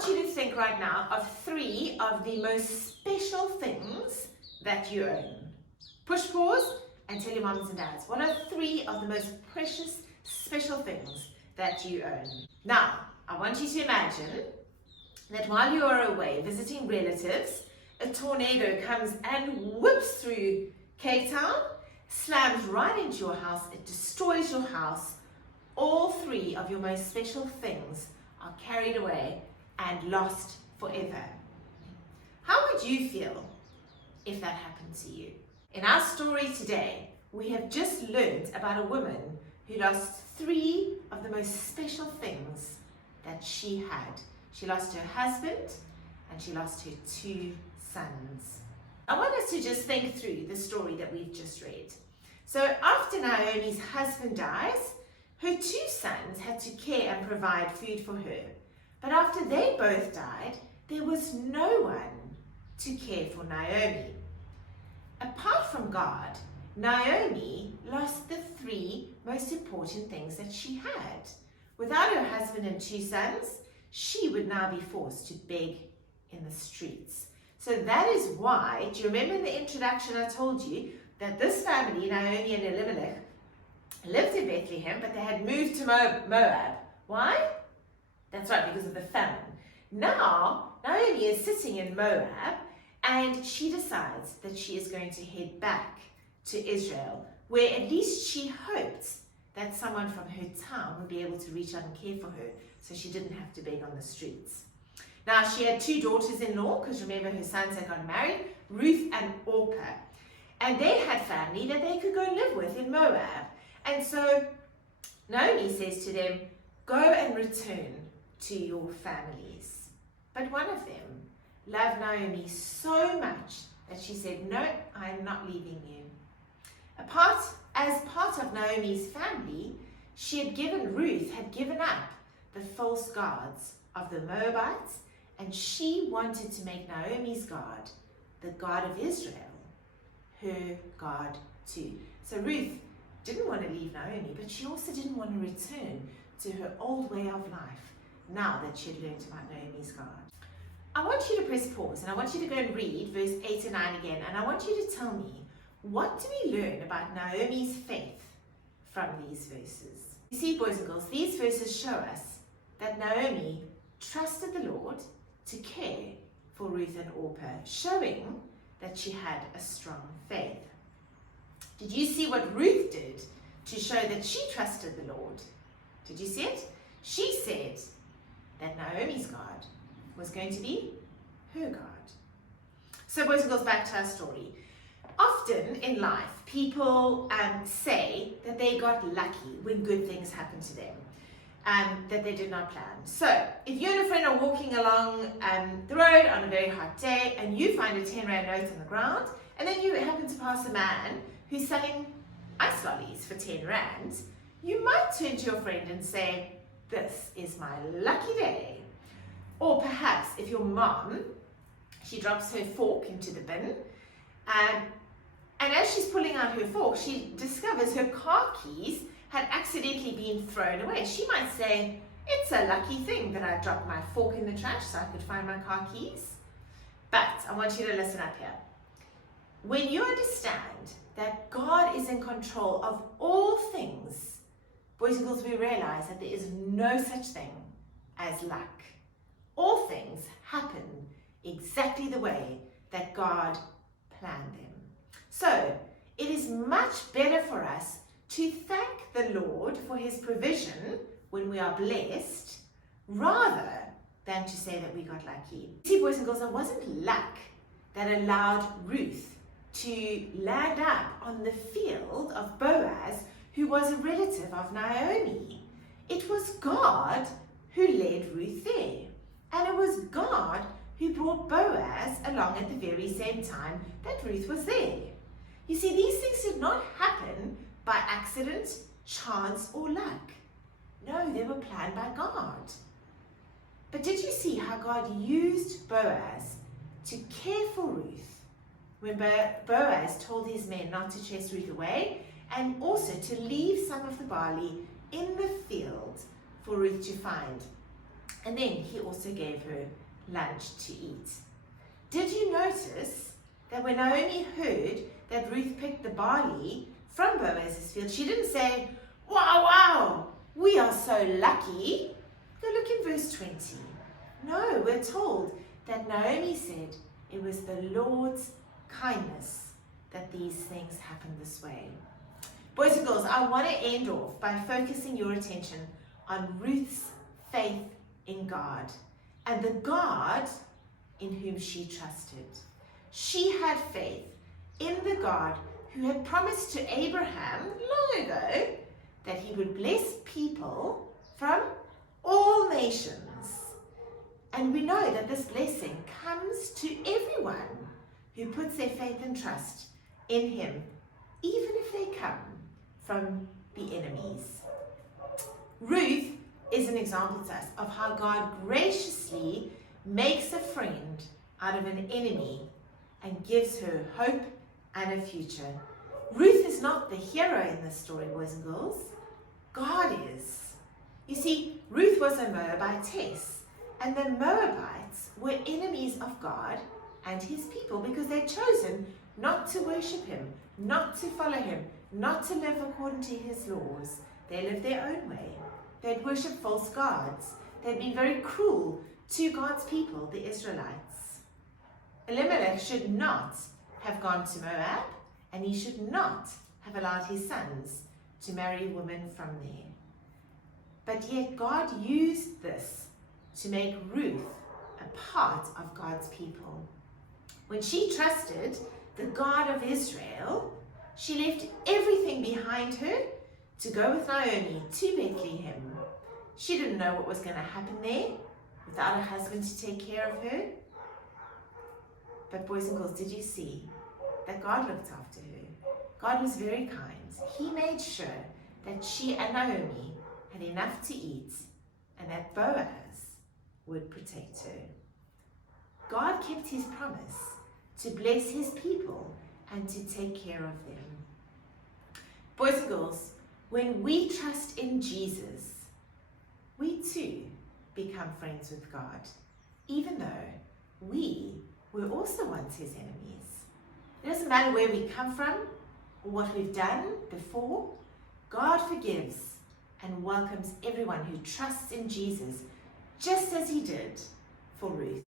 want you to think right now of 3 of the most special things that you own. Push pause and tell your moms and dads, what are 3 of the most precious, special things that you own? Now, I want you to imagine that while you are away visiting relatives, a tornado comes and whips through Cape Town, slams right into your house, it destroys your house. All 3 of your most special things are carried away and lost forever. How would you feel if that happened to you? In our story today, we have just learned about a woman who lost 3 of the most special things that she had. She lost her husband and she lost her 2 sons. I want us to just think through the story that we've just read. So after Naomi's husband dies, her 2 sons had to care and provide food for her. But after they both died, there was no one to care for Naomi. Apart from God, Naomi lost the 3 most important things that she had. Without her husband and 2 sons, she would now be forced to beg in the streets. So that is why, do you remember in the introduction I told you that this family, Naomi and Elimelech, lived in Bethlehem, but they had moved to Moab. Why? That's right, because of the famine. Now, Naomi is sitting in Moab, and she decides that she is going to head back to Israel, where at least she hoped that someone from her town would be able to reach out and care for her, so she didn't have to beg on the streets. Now, she had 2 daughters-in-law, because remember her sons had gotten married, Ruth and Orpah. And they had family that they could go live with in Moab. And so Naomi says to them, go and return to your families. But one of them loved Naomi so much that she said, no, I'm not leaving you. As part of Naomi's family, Ruth had given up the false gods of the Moabites, and she wanted to make Naomi's God the God of Israel, her God too. So Ruth didn't want to leave Naomi, but she also didn't want to return to her old way of life now that she had learned about Naomi's God. I want you to press pause and I want you to go and read verse 8 and 9 again, and I want you to tell me, what do we learn about Naomi's faith from these verses? You see, boys and girls, these verses show us that Naomi trusted the Lord to care for Ruth and Orpah, showing that she had a strong faith. Did you see what Ruth did to show that she trusted the Lord? Did you see it? She said that Naomi's God was going to be her God. So boys and girls, back to our story. Often in life, people say that they got lucky when good things happened to them, that they did not plan. So if you and a friend are walking along the road on a very hot day and you find a 10 rand note on the ground, and then you happen to pass a man who's selling ice lollies for 10 rand, you might turn to your friend and say, this is my lucky day. Or perhaps if your mom, she drops her fork into the bin, and as she's pulling out her fork, she discovers her car keys had accidentally been thrown away. She might say, it's a lucky thing that I dropped my fork in the trash so I could find my car keys. But I want you to listen up here. When you understand that God is in control of all things, boys and girls, we realize that there is no such thing as luck. All things happen exactly the way that God planned them. So it is much better for us to thank the Lord for his provision when we are blessed, rather than to say that we got lucky. See, boys and girls, it wasn't luck that allowed Ruth to land up on the field of Boaz, who was a relative of Naomi. It was God who led Ruth there. And it was God who brought Boaz along at the very same time that Ruth was there. You see, these things did not happen by accident, chance, or luck. No, they were planned by God. But did you see how God used Boaz to care for Ruth when Boaz told his men not to chase Ruth away, and also to leave some of the barley in the field for Ruth to find? And then he also gave her lunch to eat. Did you notice that when Naomi heard that Ruth picked the barley from Boaz's field, she didn't say, "Wow, wow, we are so lucky"? Go look in verse 20. No, we're told that Naomi said it was the Lord's kindness that these things happened this way. Boys and girls, I want to end off by focusing your attention on Ruth's faith in God and the God in whom she trusted. She had faith in the God who had promised to Abraham long ago that he would bless people from all nations. And we know that this blessing comes to everyone who puts their faith and trust in him, even if they come from the enemies. Ruth is an example to us of how God graciously makes a friend out of an enemy and gives her hope and a future. Ruth is not the hero in this story, boys and girls. God is. You see, Ruth was a Moabitess, and the Moabites were enemies of God and his people because they'd chosen not to worship him, not to follow him, not to live according to his laws. They lived their own way. They'd worship false gods. They'd been very cruel to God's people, the Israelites. Elimelech should not have gone to Moab, and he should not have allowed his sons to marry women from there. But yet God used this to make Ruth a part of God's people. When she trusted the God of Israel, she left everything behind her to go with Naomi to Bethlehem. She didn't know what was going to happen there without a husband to take care of her. But boys and girls, did you see that God looked after her? God was very kind. He made sure that she and Naomi had enough to eat and that Boaz would protect her. God kept his promise to bless his people and to take care of them. Boys and girls, when we trust in Jesus, we too become friends with God, even though we were also once his enemies. It doesn't matter where we come from or what we've done before. God forgives and welcomes everyone who trusts in Jesus, just as he did for Ruth.